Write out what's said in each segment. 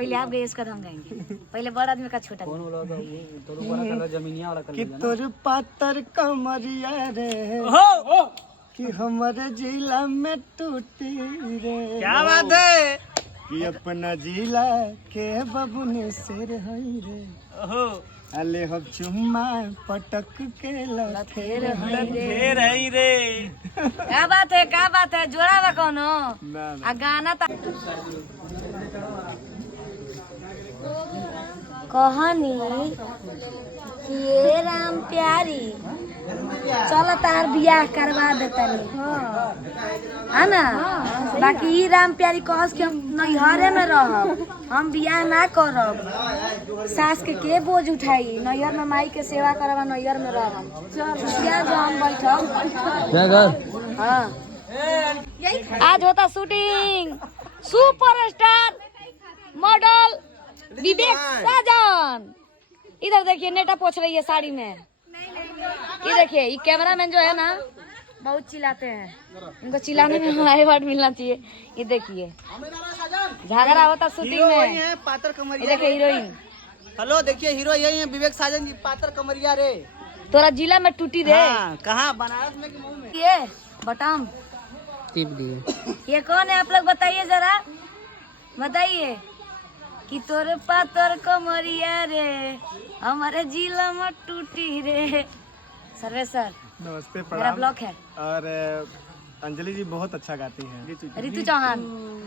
पहले आप गए इसका हम गाएंगे। पहले बड़ा आदमी का छोटा कौन बोला था ये तोरो बड़ा कलर जमीनिया वाला कलर कि तोर पातर कमरिया रे कि हमारे जिला में टूटी रे। क्या बात है कि अपना जिला के बबुन सिर हई रे। ओहो अले हम चुम्मा पटक के लथेर हई रे। ढेर है रे क्या बात है जोड़ा बा कौनो ना आ गाना ता कहानी कि ये राम प्यारी चलो तार बियाह करवा देता है ना। बाकी ई राम प्यारी कहस कि हम नैहरे में रहब, हम बियाह ना करब। सास के बोझ उठाई, नैहर में माई के सेवा करब, नैहर में रहब। चल जो हम बैठब। हाँ आज होता शूटिंग सुपरस्टार मॉडल विवेक साजन। इधर देखिए नेटा पोछ रही है साड़ी में। ये देखिए ये कैमरामैन जो है ना बहुत चिल्लाते हैं, इनको चिल्लाने में हमारे अवार्ड मिलना चाहिए। ये देखिए झगड़ा होता शूटिंग में। पातर ये कमरिया देखिए हीरोइन। हेलो देखिए हीरो यही है विवेक साजन जी पातर कमरिया रे। तोरा जिला में टूटी रे। कहाँ बनारस में कि मुंह में ये बटाम टिप दिए। ये कौन है आप लोग बताइए जरा, बताइए कि तोरे पातर कमरिया रे हमारे जिला में टूटी रे। सर्वेसर नमस्ते मेरा प्रणाम। ब्लॉक है। और अंजलि जी बहुत अच्छा गाती हैं। रितु चौहान।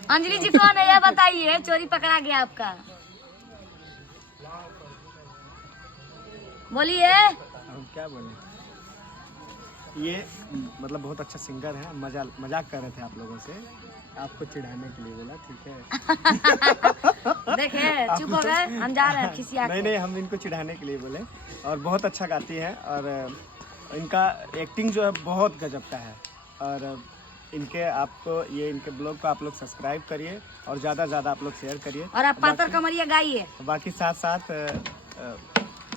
अंजलि जी कौन है ये बताइए, चोरी पकड़ा गया आपका। बोलिए। हम क्या बोले, ये मतलब बहुत अच्छा सिंगर है। मजाक कर रहे थे आप लोगों से, आपको चिढ़ाने के लिए बोला, ठीक है। देखे चुप हो गए, हम जा रहे हैं खिसिया के। नहीं हम इनको चिढ़ाने के लिए बोले। और बहुत अच्छा गाती है और इनका एक्टिंग जो है बहुत गजब का है। और इनके ब्लॉग को आप लोग सब्सक्राइब करिए और ज़्यादा आप लोग शेयर करिए। और आप पातर कमरिया गाइए। बाकी साथ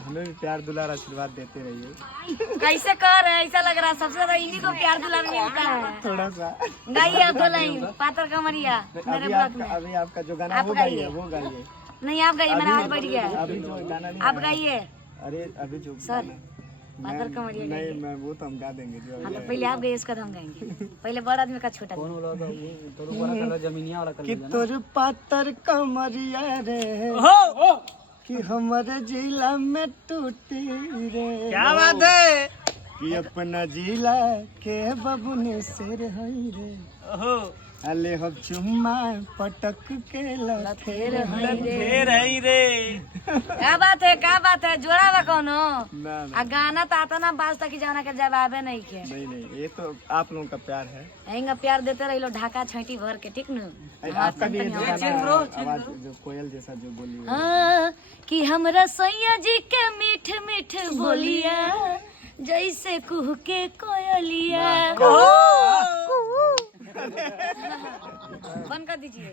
हमें भी प्यार दुलार आशीर्वाद देते रहिए। कैसे कर रहे हैं, ऐसा लग रहा है सबसे ज्यादा इन्हीं को प्यार दुलार मिलता है। थोड़ा सा गाइए आप दो लाइन पातर कमरिया मेरे ब्लॉग में। अभी आपका जो गाना आप वो गाइए। गाइए। नहीं आप गाइए, मेरा हाथ बैठ गया है। अभी जो गाना नहीं आप आया। गाइए अरे अभी जो सर गाना- पातर कमरिया नहीं गाइए। मैं वो तो हम गा देंगे जो हाँ तो पहले आप गाइए उसका हम गाएंगे। पहले बड़ा आदमी का छोटा। कौन बोला था ये तोरो बड़ा कलर जमीनिया वाला कि कलर तोर पातर कमरिया रे कि हमारे जिला में टूटी रे। क्या बात है कि अपना जिला के बबुन सिर हई रे। ओहो अले हम चुम्मा पटक के लथेर हई रे। ढेर है रे क्या बात है जोड़ा बा कौनो ना आ गाना तो आता ना बाजता की जाना के जवाबे नहीं के। नहीं ये तो आप लोगों का प्यार है। यहीं प्यार देते रही लो ढाका छाटी भर के, ठीक न। आपका भी ये जो गाना आवाज जो कोयल जैसा जो बोली है। हाँ कि हमरा सैया जी के मीठ मीठ बोलिया जैसे कुह के कोयलिया। बंद कर दीजिए।